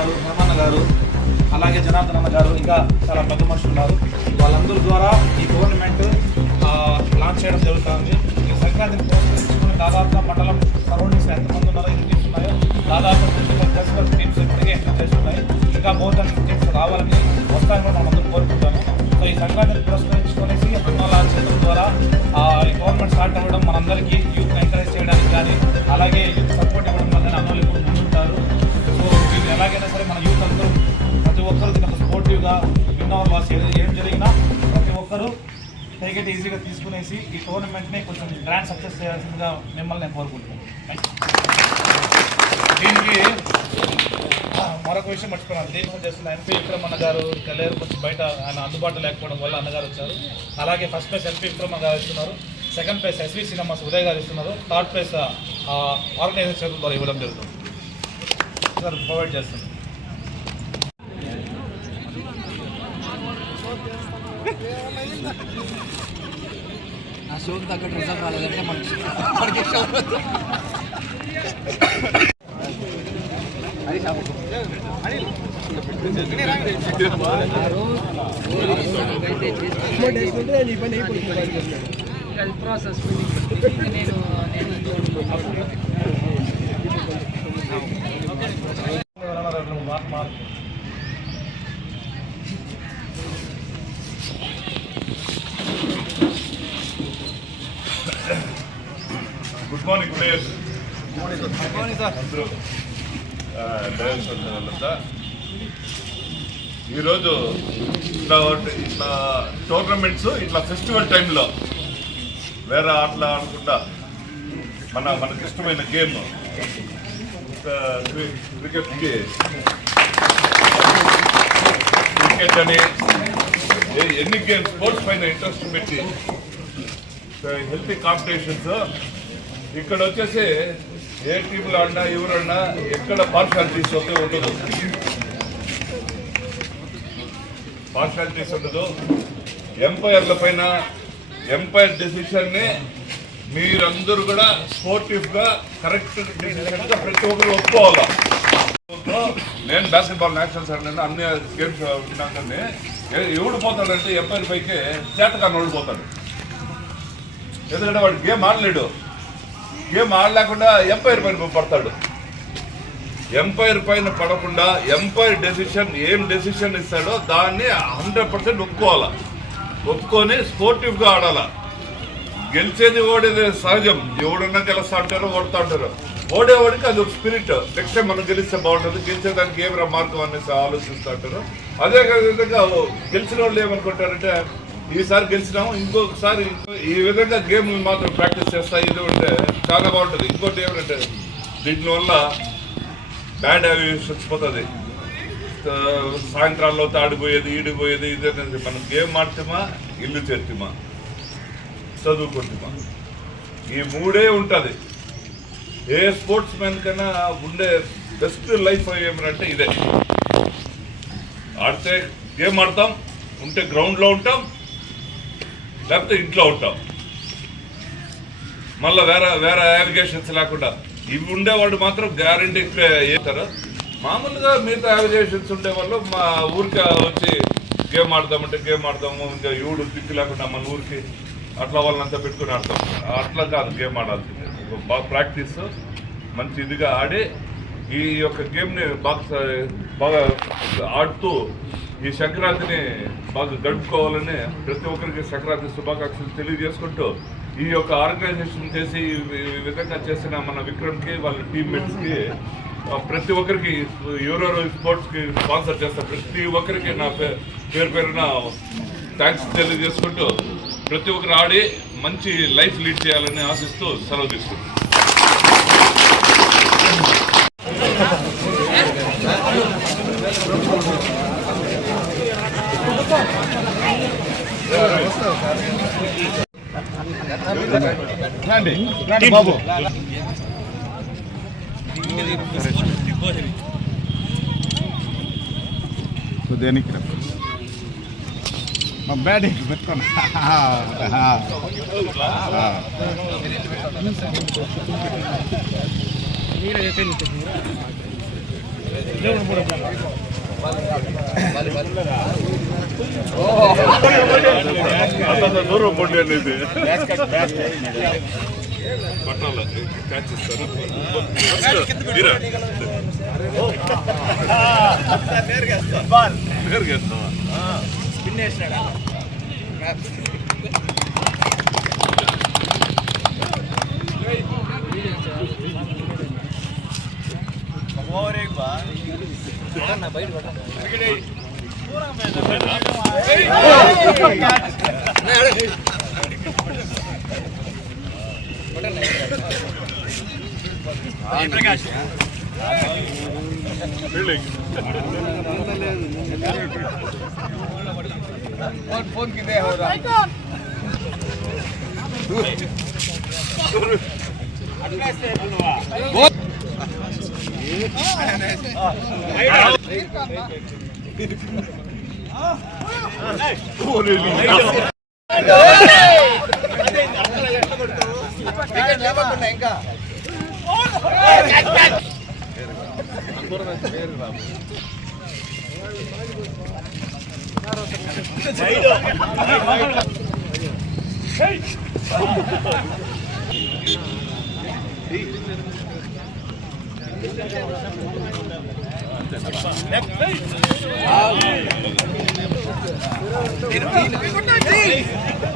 గారు, హేమన్న గారు, అలాగే జనార్దన్ గారు, ఇంకా చాలా పెద్ద మనుషులు ఉన్నారు. వాళ్ళందరి ద్వారా ఈ టోర్నమెంట్ లాంచ్ చేయడం జరుగుతుంది. ఈ సంక్రాంతిని ప్రోత్సహించుకుని దాదాపుగా మండలం సరౌండింగ్స్ ఎంతమంది ఉన్నారో, ఎన్ని టీమ్స్ ఉన్నాయో దాదాపు 25+ టీమ్స్ ఇప్పటికే ఎంటర్ చేస్తున్నాయి. ఇంకా మోర్ దెన్ టీమ్స్ రావాలని వస్తాయని మనం అందరూ కోరుకుంటాము. సో ఈ సంక్రాంతిని పురస్కరించుకునేసి అన్నోళ్ళ చేతుల ద్వారా ఈ టోర్నమెంట్ స్టార్ట్ అవ్వడం మనందరికీ యూత్ ఎంకరేజ్ చేయడానికి కానీ, అలాగే యూత్ సపోర్ట్ ఇవ్వడం వల్ల అన్నోళ్ళు ఇప్పుడు ముందుంటారు. సో వీళ్ళు ఎలాగైనా సరే మన యూత్ అందరూ ప్రతి ఒక్కరు దీనికి సపోర్టివ్గా విన్ అవ్వాలి. ఏం జరిగినా ప్రతి ఒక్కరూ టేక్ ఇట్ ఈజీగా తీసుకునేసి ఈ టోర్నమెంట్ని కొంచెం గ్రాండ్ సక్సెస్ చేయాల్సిందిగా మిమ్మల్ని నేను కోరుకుంటున్నాను. దీనికి మరొక విషయం మర్చిపోయినాను. దీని చేస్తున్న ఎంపీ విక్రమన్న గారు ఇంకా లేరు, కొంచెం బయట ఆయన అందుబాటులో లేకపోవడం వల్ల అన్నగారు వచ్చారు. అలాగే ఫస్ట్ ప్లేస్ ఎంపీ విక్రమన్న గారు ఇస్తున్నారు, second place SV cinemas Uday గారు ఇస్తున్నారు, థర్డ్ ప్లేస్ ఆర్గనైజేషన్ ద్వారా ఇవ్వడం జరుగుతుంది. సార్ ప్రొవైడ్ చేస్తుంది. నా షోకి తగ్గట్టు రిజల్ట్ రాలేదంటే మనకి ప్రాసెస్ నేను గుడ్ మార్నింగ్ అందరూ డైరెక్టర్లంతా ఈరోజు ఇట్లా టోర్నమెంట్స్ ఇట్లా ఫెస్టివల్ టైంలో వేరే ఆటలు ఆడకుండా మనకి ఇష్టమైన గేమ్ క్రికెట్ అని ఎన్ని గేమ్స్ స్పోర్ట్స్ పైన ఇంట్రెస్ట్ పెట్టి హెల్తీ కాంపిటీషన్స్ ఇక్కడ వచ్చేసి ఏ టీంలు ఆడినా ఎవరన్నా ఎక్కడ పార్షాలిటీస్ ఉండదు, ఎంపైర్ల పైన ఎంపైర్ డెసిషన్ని మీరందరూ కూడా స్పోర్టివ్గా కరెక్ట్ డెసిషన్గా ప్రతి ఒక్కరు ఒప్పుకోవాలి. నేను బాస్కెట్బాల్ నేషనల్స్ ఆడినా అన్ని గేమ్స్ ఉన్నాకనే ఎవడు పోతాడంటే ఎంపైర్ పైకి చేతకాన్ని ఓడిపోతాడు. ఎందుకంటే వాడు గేమ్ ఆడలేడు, గేమ్ ఆడలేకుండా ఎంపైర్ పైన పడతాడు. ఎంపైర్ పైన పడకుండా ఎంపైర్ డెసిషన్ ఏం డెసిషన్ ఇస్తాడో దాన్ని 100% ఒప్పుకొని స్పోర్టివ్గా ఆడాల. గెలిచేది ఓడేది సహజం, ఎవడన్నా గెలుస్తా అంటారు, ఓడుతూ ఉంటారు. ఓడేవాడికి అది ఒక స్పిరిట్, నెక్స్ట్ టైం మనం గెలిస్తే బాగుంటుంది, గెలిచేదానికి ఏమైనా మార్గం అనేసి ఆలోచిస్తూ ఉంటారు. అదే విధంగా గెలిచిన వాళ్ళు ఏమనుకుంటారంటే ఈసారి గెలిచినాము ఇంకొకసారి ఈ విధంగా గేమ్ మాత్రం ప్రాక్టీస్ చేస్తాయి. ఇది ఉంటే చాలా బాగుంటుంది. ఇంకోటి ఏమంటే దీనివల్ల బ్యాడ్ హ్యాబిట్స్ వచ్చిపోతుంది. సాయంత్రాల్లో ఆడిపోయేది ఈడిపోయేది ఇదేనండి. మనం గేమ్ ఆడుతామా, ఇల్లు చేర్తిమా, చదువుకుంటామా, ఈ మూడే ఉంటుంది. ఏ స్పోర్ట్స్ మ్యాన్ కన్నా ఉండే బెస్ట్ లైఫ్ ఏమంటే ఇదే. ఆడితే గేమ్ ఆడతాం, ఉంటే గ్రౌండ్లో ఉంటాం, లేకపోతే ఇంట్లో ఉంటాం. మళ్ళీ వేరే అలిగేషన్స్ లేకుండా ఇవి ఉండేవాళ్ళు మాత్రం గ్యారంటీ చేస్తారు. మామూలుగా మిగతా అలిగేషన్స్ ఉండేవాళ్ళు మా ఊరికి వచ్చి గేమ్ ఆడదామంటే గేమ్ ఆడదాము, ఇంకా ఎవడు దిక్కు లేకుండా మన ఊరికి అట్లా వాళ్ళంతా పెట్టుకుని ఆడతాం. అట్లా కాదు గేమ్ ఆడాల్సింది. బాగా ప్రాక్టీస్ మంచి ఇదిగా ఆడి ఈ యొక్క గేమ్ని బాగా ఆడుతూ ఈ సంక్రాంతిని బాగా గడుపుకోవాలని ప్రతి ఒక్కరికి సంక్రాంతి శుభాకాంక్షలు తెలియజేసుకుంటూ ఈ యొక్క ఆర్గనైజేషన్ చేసి ఈ విధంగా చేసిన మన విక్రమ్కి వాళ్ళ టీమ్మేట్స్కి ప్రతి ఒక్కరికి ఎవరెవరు స్పోర్ట్స్కి స్పాన్సర్ చేస్తారు ప్రతి ఒక్కరికి నా పేరున థ్యాంక్స్ తెలియజేసుకుంటూ ప్రతి ఒక్కరు ఆడి మంచి లైఫ్ లీడ్ చేయాలని ఆశిస్తూ సెలవు తీసుకుంటాం. బాబు దేనికి బ్యాటింగ్ పెట్టుకోండి. మీరు దూరం పొండి అనేది పట్టాల క్యాచ్ ఇస్తారు फोन कितने हो रहा ఇంకా